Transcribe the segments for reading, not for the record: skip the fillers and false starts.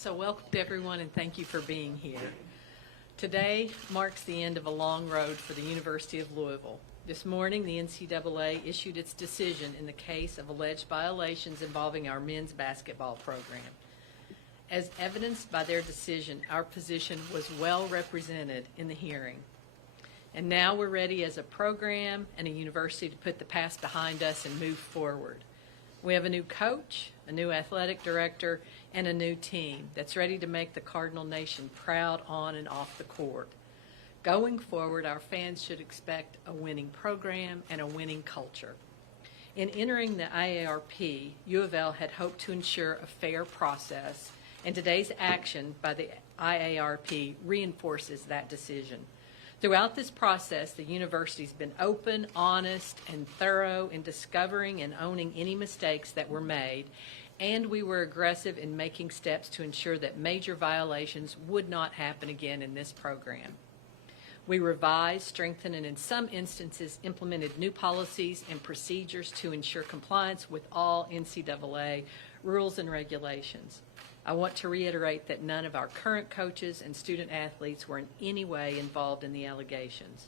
So welcome to everyone and thank you for being here. Today marks the end of a long road for the University of Louisville. This morning, the NCAA issued its decision in the case of alleged violations involving our men's basketball program. As evidenced by their decision, our position was well represented in the hearing. And now we're ready as a program and a university to put the past behind us and move forward. We have a new coach, a new athletic director, and a new team that's ready to make the Cardinal Nation proud on and off the court. Going forward, our fans should expect a winning program and a winning culture. In entering the IARP, U of L had hoped to ensure a fair process, and today's action by the IARP reinforces that decision. Throughout this process, the university's been open, honest, and thorough in discovering and owning any mistakes that were made, and we were aggressive in making steps to ensure that major violations would not happen again in this program. We revised, strengthened, and in some instances implemented new policies and procedures to ensure compliance with all NCAA rules and regulations. I want to reiterate that none of our current coaches and student athletes were in any way involved in the allegations.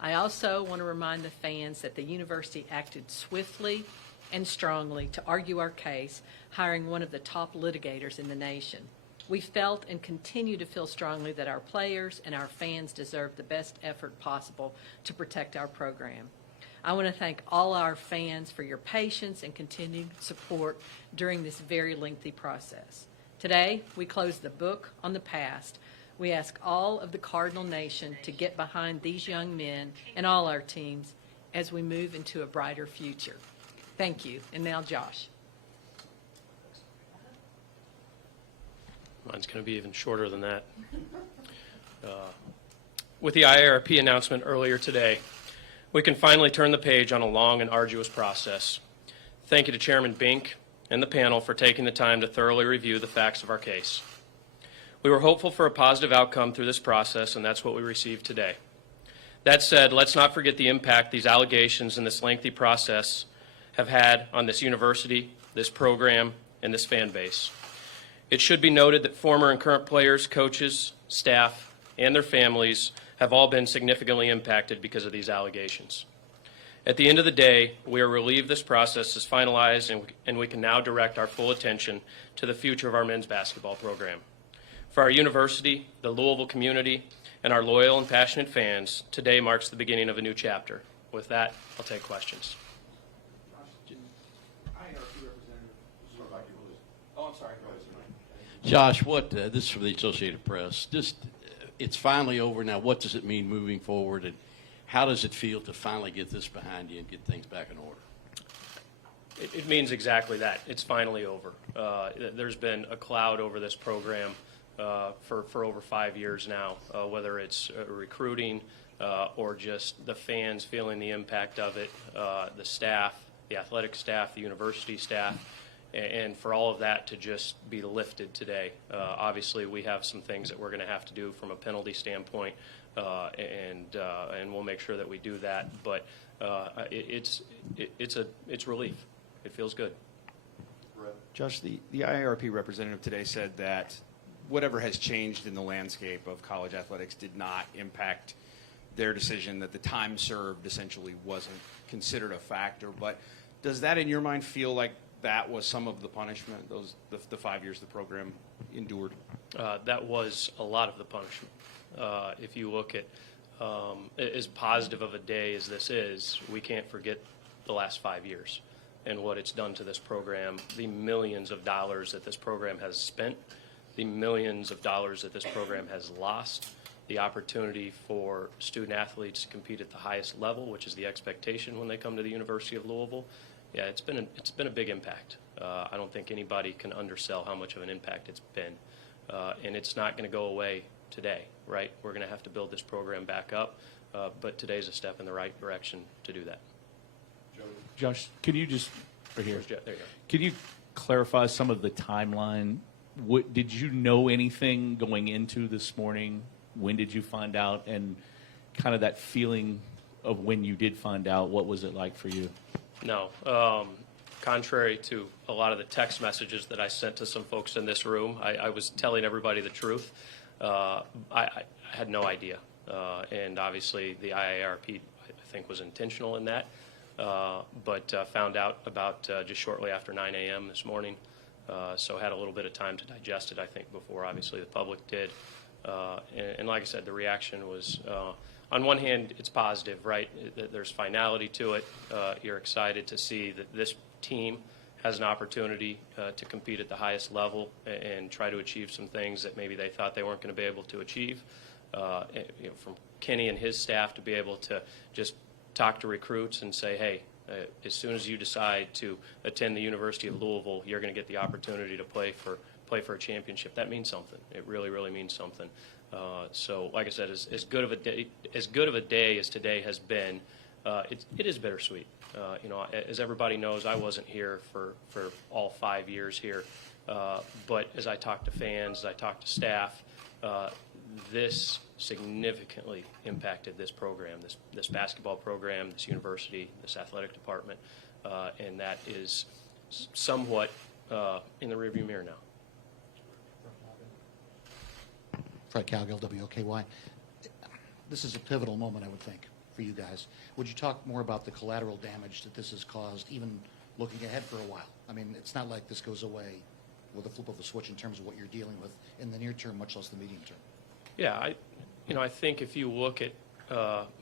I also want to remind the fans that the university acted swiftly and strongly to argue our case, hiring one of the top litigators in the nation. We felt and continue to feel strongly that our players and our fans deserve the best effort possible to protect our program. I want to thank all our fans for your patience and continued support during this very lengthy process. Today, we close the book on the past. We ask all of the Cardinal Nation to get behind these young men and all our teams as we move into a brighter future. Thank you. And now, Josh. Mine's going to be even shorter than that. With the IARP announcement earlier today, we can finally turn the page on a long and arduous process. Thank you to Chairman Bink and the panel for taking the time to thoroughly review the facts of our case. We were hopeful for a positive outcome through this process, and that's what we received today. That said, let's not forget the impact these allegations and this lengthy process have had on this university, this program, and this fan base. It should be noted that former and current players, coaches, staff, and their families have all been significantly impacted because of these allegations. At the end of the day, we are relieved this process is finalized and we can now direct our full attention to the future of our men's basketball program. For our university, the Louisville community, and our loyal and passionate fans, today marks the beginning of a new chapter. With that, I'll take questions. Josh, this is from the Associated Press. It's finally over now. What does it mean moving forward, and how does it feel to finally get this behind you and get things back in order? It means exactly that. It's finally over. There's been a cloud over this program for over 5 years now, whether it's recruiting or just the fans feeling the impact of it, the staff, the athletic staff, the university staff, and for all of that to just be lifted today. Obviously, we have some things that we're going to have to do from a penalty standpoint, and we'll make sure that we do that. But it's relief. It feels good. Josh, the IARP representative today said that whatever has changed in the landscape of college athletics did not impact their decision, that the time served essentially wasn't considered a factor. But does that, in your mind, feel like that was some of the punishment, the 5 years the program endured? That was a lot of the punishment. If you look at as positive of a day as this is, we can't forget the last 5 years and what it's done to this program, the millions of dollars that this program has spent, the millions of dollars that this program has lost, the opportunity for student athletes to compete at the highest level, which is the expectation when they come to the University of Louisville. Yeah, it's been a big impact. I don't think anybody can undersell how much of an impact it's been, and it's not going to go away today, right? We're going to have to build this program back up, but today's a step in the right direction to do that. Josh, can you just right here? There you go. Can you clarify some of the timeline? Did you know anything going into this morning? When did you find out? And kind of that feeling of when you did find out, what was it like for you? No. contrary to a lot of the text messages that I sent to some folks in this room, I was telling everybody the truth. I had no idea. And obviously the IARP, I think, was intentional in that, but found out about just shortly after 9 a.m. this morning. So had a little bit of time to digest it, I think, before obviously the public did. And like I said, the reaction was, on one hand, it's positive, right? There's finality to it. You're excited to see that this team has an opportunity to compete at the highest level and try to achieve some things that maybe they thought they weren't going to be able to achieve. From Kenny and his staff to be able to just talk to recruits and say, hey, as soon as you decide to attend the University of Louisville, you're going to get the opportunity to play for a championship. That means something. It really, really means something. So, like I said, as good of a day as today has been, it is bittersweet. As everybody knows, I wasn't here for all 5 years here, but as I talk to fans, as I talk to staff, this significantly impacted this program, this basketball program, this university, this athletic department, and that is somewhat in the rearview mirror now. Fred Cowgill, WOKY. This is a pivotal moment, I would think, for you guys. Would you talk more about the collateral damage that this has caused, even looking ahead for a while? I mean, it's not like this goes away with a flip of a switch in terms of what you're dealing with in the near term, much less the medium term. Yeah, I think if you look at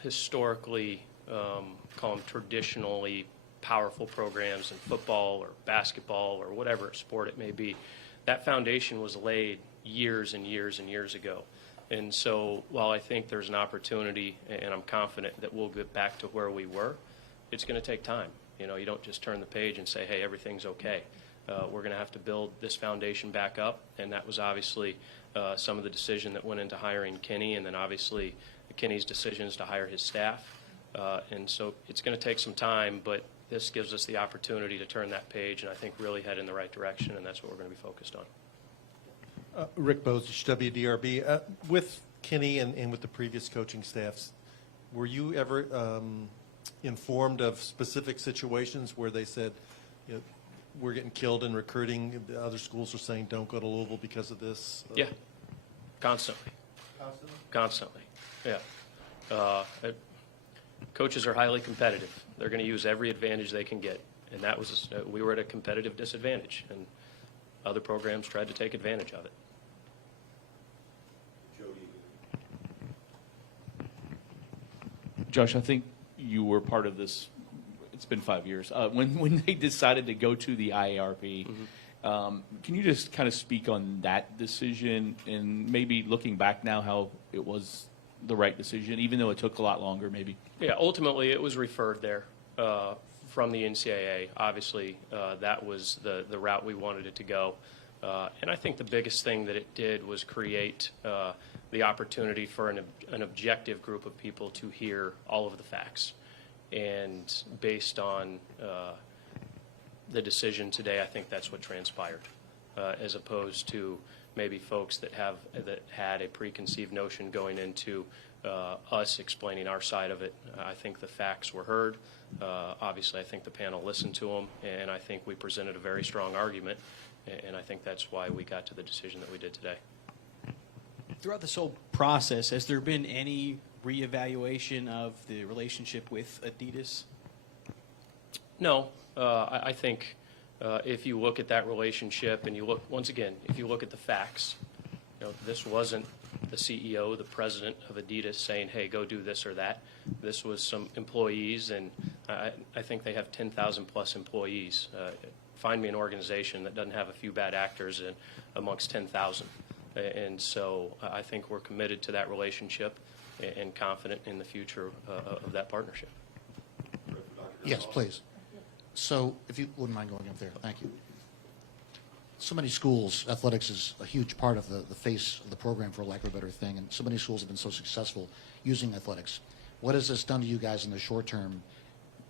historically, call them traditionally powerful programs in football or basketball or whatever sport it may be, that foundation was laid years and years and years ago. And so while I think there's an opportunity, and I'm confident that we'll get back to where we were, it's going to take time. You don't just turn the page and say, hey, everything's okay. We're going to have to build this foundation back up, and that was obviously some of the decision that went into hiring Kenny, and then obviously Kenny's decisions to hire his staff. And so it's going to take some time, but this gives us the opportunity to turn that page and I think really head in the right direction, and that's what we're going to be focused on. Rick Bozich, WDRB. With Kenny and with the previous coaching staffs, were you ever informed of specific situations where they said, we're getting killed in recruiting, the other schools are saying don't go to Louisville because of this? Yeah, constantly. Constantly, yeah. Coaches are highly competitive. They're going to use every advantage they can get, and that was we were at a competitive disadvantage, and other programs tried to take advantage of it. Josh, I think you were part of this. It's been 5 years. When they decided to go to the IARP, can you just kind of speak on that decision and maybe looking back now how it was the right decision, even though it took a lot longer maybe? Yeah, ultimately it was referred there from the NCAA. Obviously, that was the route we wanted it to go. And I think the biggest thing that it did was create the opportunity for an objective group of people to hear all of the facts. And based on the decision today, I think that's what transpired, as opposed to maybe folks that had a preconceived notion going into us explaining our side of it. I think the facts were heard. Obviously, I think the panel listened to them, and I think we presented a very strong argument, and I think that's why we got to the decision that we did today. Throughout this whole process, has there been any reevaluation of the relationship with Adidas? No, I think if you look at that relationship and you look, once again, if you look at the facts, this wasn't the CEO, the president of Adidas saying, hey, go do this or that. This was some employees, and I think they have 10,000 plus employees. Find me an organization that doesn't have a few bad actors amongst 10,000. And so I think we're committed to that relationship and confident in the future of that partnership. Yes, please. So if you wouldn't mind going up there, thank you. So many schools, athletics is a huge part of the face of the program, for lack of a better thing, and so many schools have been so successful using athletics. What has this done to you guys in the short term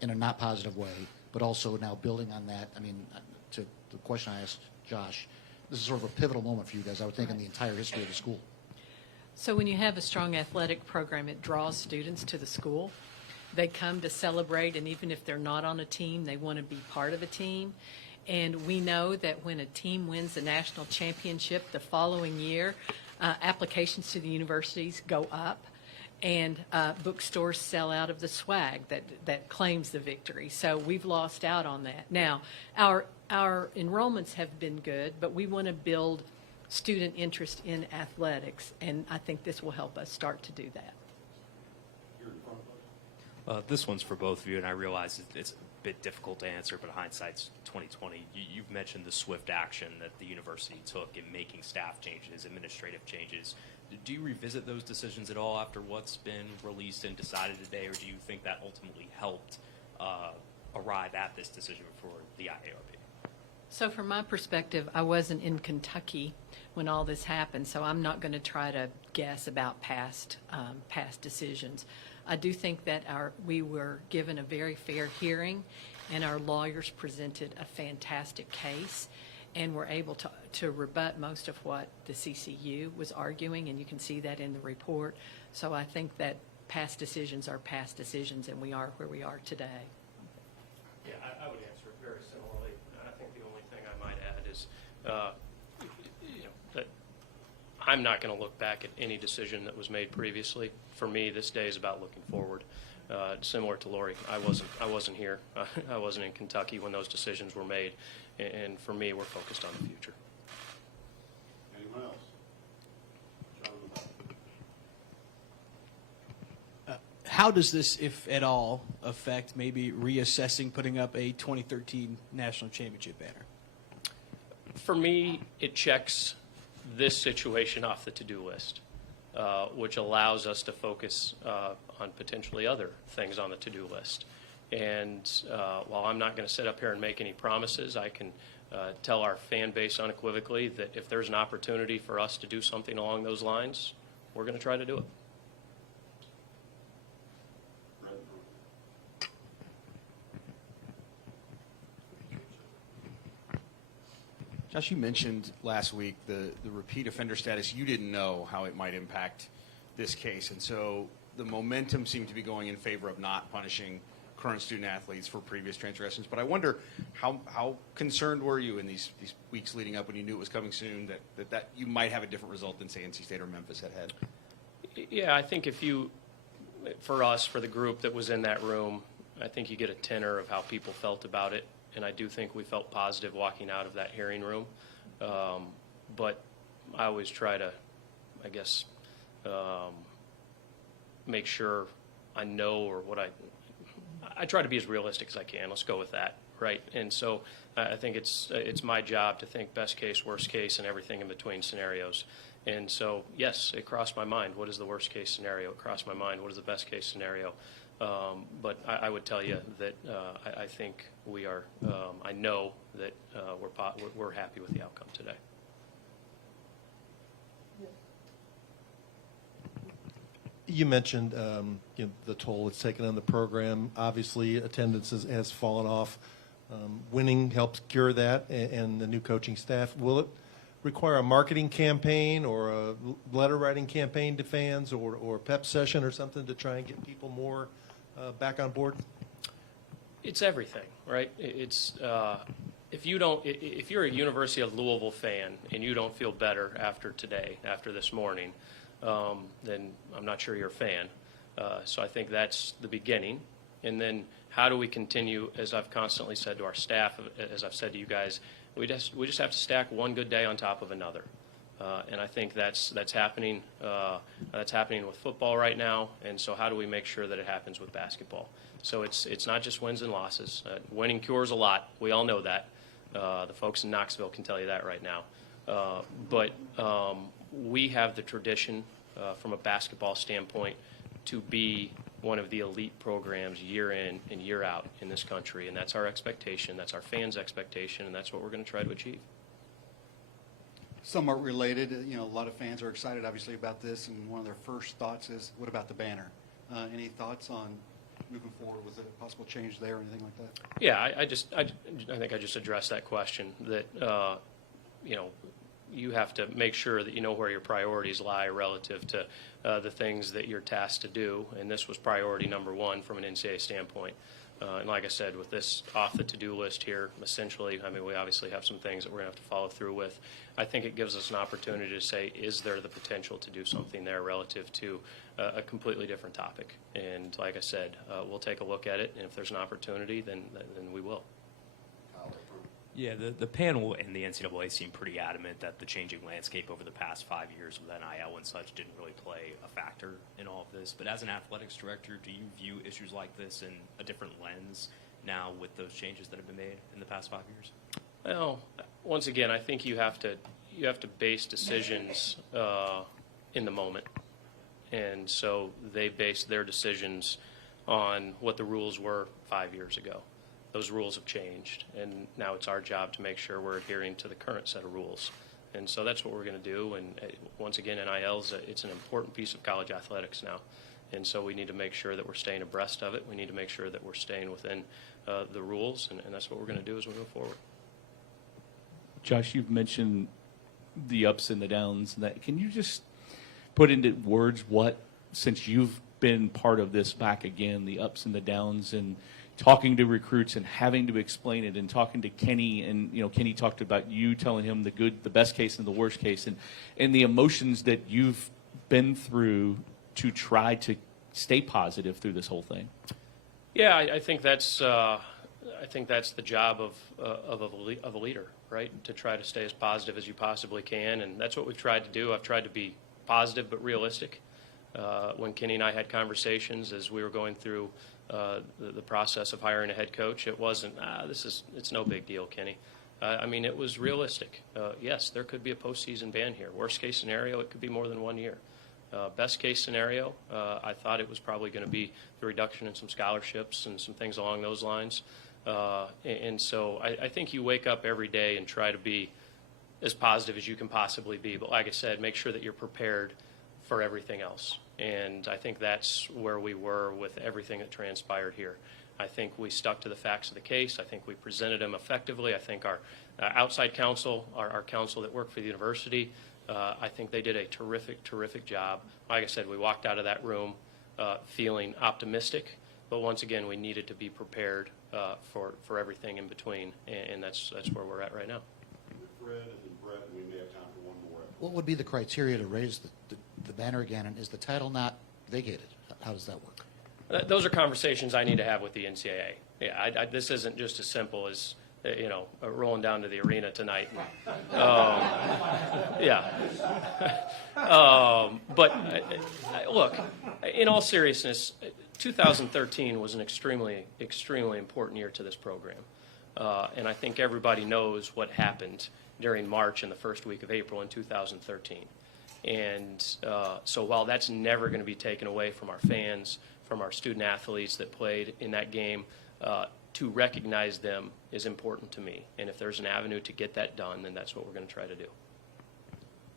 in a not positive way, but also now building on that? I mean, to the question I asked Josh, this is sort of a pivotal moment for you guys, I would think, in the entire history of the school. So when you have a strong athletic program, it draws students to the school. They come to celebrate, and even if they're not on a team, they want to be part of a team. And we know that when a team wins the national championship the following year, applications to the universities go up, and bookstores sell out of the swag that claims the victory. So we've lost out on that. Now, our enrollments have been good, but we want to build student interest in athletics, and I think this will help us start to do that. This one's for both of you, and I realize it's a bit difficult to answer, but hindsight's 2020. You've mentioned the swift action that the university took in making staff changes, administrative changes. Do you revisit those decisions at all after what's been released and decided today, or do you think that ultimately helped arrive at this decision for the IARB? So from my perspective, I wasn't in Kentucky when all this happened, so I'm not going to try to guess about past decisions. I do think that we were given a very fair hearing, and our lawyers presented a fantastic case, and were able to rebut most of what the CCU was arguing, and you can see that in the report. So I think that past decisions are past decisions, and we are where we are today. Yeah, I would answer it very similarly. I think the only thing I might add is, that I'm not going to look back at any decision that was made previously. For me, this day is about looking forward. Similar to Lori, I wasn't here. I wasn't in Kentucky when those decisions were made, and for me, we're focused on the future. Anyone else? How does this, if at all, affect maybe reassessing putting up a 2013 national championship banner? For me, it checks this situation off the to-do list, which allows us to focus on potentially other things on the to-do list. And while I'm not going to sit up here and make any promises, I can tell our fan base unequivocally that if there's an opportunity for us to do something along those lines, we're going to try to do it. Josh, you mentioned last week the repeat offender status. You didn't know how it might impact this case, and so the momentum seemed to be going in favor of not punishing current student athletes for previous transgressions. But I wonder, how concerned were you in these weeks leading up when you knew it was coming soon that you might have a different result than, say, NC State or Memphis had? Yeah, I think for us, for the group that was in that room, I think you get a tenor of how people felt about it. And I do think we felt positive walking out of that hearing room. But I always try to, I guess, make sure I know or what I try to be as realistic as I can. Let's go with that, right? And so I think it's my job to think best case, worst case, and everything in between scenarios. And so, yes, it crossed my mind. What is the worst case scenario? It crossed my mind. What is the best case scenario? But I would tell you that I think we are. I know that we're happy with the outcome today. You mentioned the toll it's taken on the program. Obviously, attendance has fallen off. Winning helps cure that, and the new coaching staff. Will it require a marketing campaign or a letter writing campaign to fans, or a pep session or something to try and get people more back on board? It's everything, right? It's if you're a University of Louisville fan and you don't feel better after today, after this morning, then I'm not sure you're a fan. So I think that's the beginning. And then how do we continue, as I've constantly said to our staff, as I've said to you guys, we just have to stack one good day on top of another. And I think that's happening. That's happening with football right now. And so how do we make sure that it happens with basketball? So it's not just wins and losses. Winning cures a lot. We all know that. The folks in Knoxville can tell you that right now. But we have the tradition from a basketball standpoint to be one of the elite programs year in and year out in this country. And that's our expectation. That's our fans' expectation. And that's what we're going to try to achieve. Somewhat related, a lot of fans are excited, obviously, about this, and one of their first thoughts is, what about the banner? Any thoughts on moving forward with a possible change there or anything like that? Yeah, I think I just addressed that question. That you have to make sure that you know where your priorities lie relative to the things that you're tasked to do, and this was priority number one from an NCAA standpoint. And like I said, with this off the to-do list here, essentially, I mean, we obviously have some things that we're going to have to follow through with. I think it gives us an opportunity to say, is there the potential to do something there relative to a completely different topic? And like I said, we'll take a look at it, and if there's an opportunity, then we will. Yeah, the panel and the NCAA seem pretty adamant that the changing landscape over the past 5 years with NIL and such didn't really play a factor in all of this. But as an athletics director, do you view issues like this in a different lens now with those changes that have been made in the past 5 years? Well, once again, I think you have to base decisions in the moment, and so they base their decisions on what the rules were 5 years ago. Those rules have changed, and now it's our job to make sure we're adhering to the current set of rules. And so that's what we're going to do. And once again, NIL's it's an important piece of college athletics now. And so we need to make sure that we're staying abreast of it. We need to make sure that we're staying within the rules, and that's what we're going to do as we move forward. Josh, you've mentioned the ups and the downs. Can you just put into words what, since you've been part of this back again, the ups and the downs, and talking to recruits and having to explain it, and talking to Kenny, and Kenny talked about you telling him the best case and the worst case, and the emotions that you've been through to try to stay positive through this whole thing? Yeah, I think that's the job of a leader, right? To try to stay as positive as you possibly can, and that's what we've tried to do. I've tried to be positive but realistic. When Kenny and I had conversations as we were going through the process of hiring a head coach, it wasn't, it's no big deal, Kenny. I mean, it was realistic. Yes, there could be a postseason ban here. Worst case scenario, it could be more than 1 year. Best case scenario, I thought it was probably going to be the reduction in some scholarships and some things along those lines. And so I think you wake up every day and try to be as positive as you can possibly be. But like I said, make sure that you're prepared for everything else. And I think that's where we were with everything that transpired here. I think we stuck to the facts of the case. I think we presented them effectively. I think our outside counsel, our counsel that worked for the university, I think they did a terrific, terrific job. Like I said, we walked out of that room feeling optimistic, but once again, we needed to be prepared for everything in between, and that's where we're at right now. Fred and Brett, we may have time for one more. What would be the criteria to raise the banner again, and is the title not vacated? How does that work? Those are conversations I need to have with the NCAA. Yeah, this isn't just as simple as rolling down to the arena tonight. Yeah. But look, in all seriousness, 2013 was an extremely, extremely important year to this program. And I think everybody knows what happened during March and the first week of April in 2013. And so while that's never going to be taken away from our fans, from our student athletes that played in that game, to recognize them is important to me. And if there's an avenue to get that done, then that's what we're going to try to do.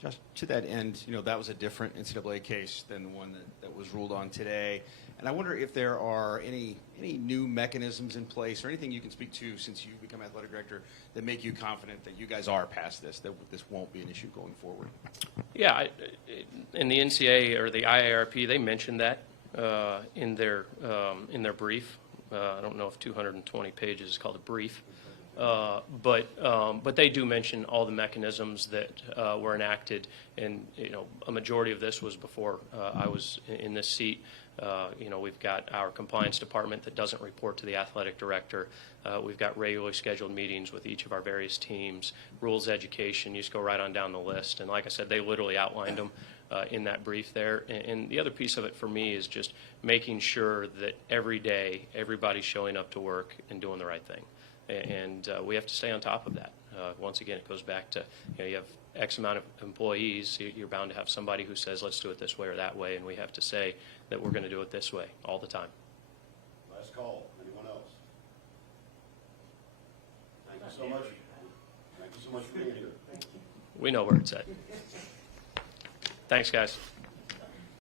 Josh, to that end, that was a different NCAA case than the one that was ruled on today. And I wonder if there are any new mechanisms in place or anything you can speak to since you've become athletic director that make you confident that you guys are past this, that this won't be an issue going forward. Yeah, in the NCAA or the IARP, they mentioned that in their brief. I don't know if 220 pages is called a brief, but they do mention all the mechanisms that were enacted, and a majority of this was before I was in this seat. We've got our compliance department that doesn't report to the athletic director. We've got regularly scheduled meetings with each of our various teams. Rules education, you just go right on down the list. And like I said, they literally outlined them in that brief there. And the other piece of it for me is just making sure that every day everybody's showing up to work and doing the right thing. And we have to stay on top of that. Once again, it goes back to, you have X amount of employees, you're bound to have somebody who says, let's do it this way or that way, and we have to say that we're going to do it this way all the time. Last call. Anyone else? Thank you so much. Thank you so much for being here. We know where it's at. Thanks, guys.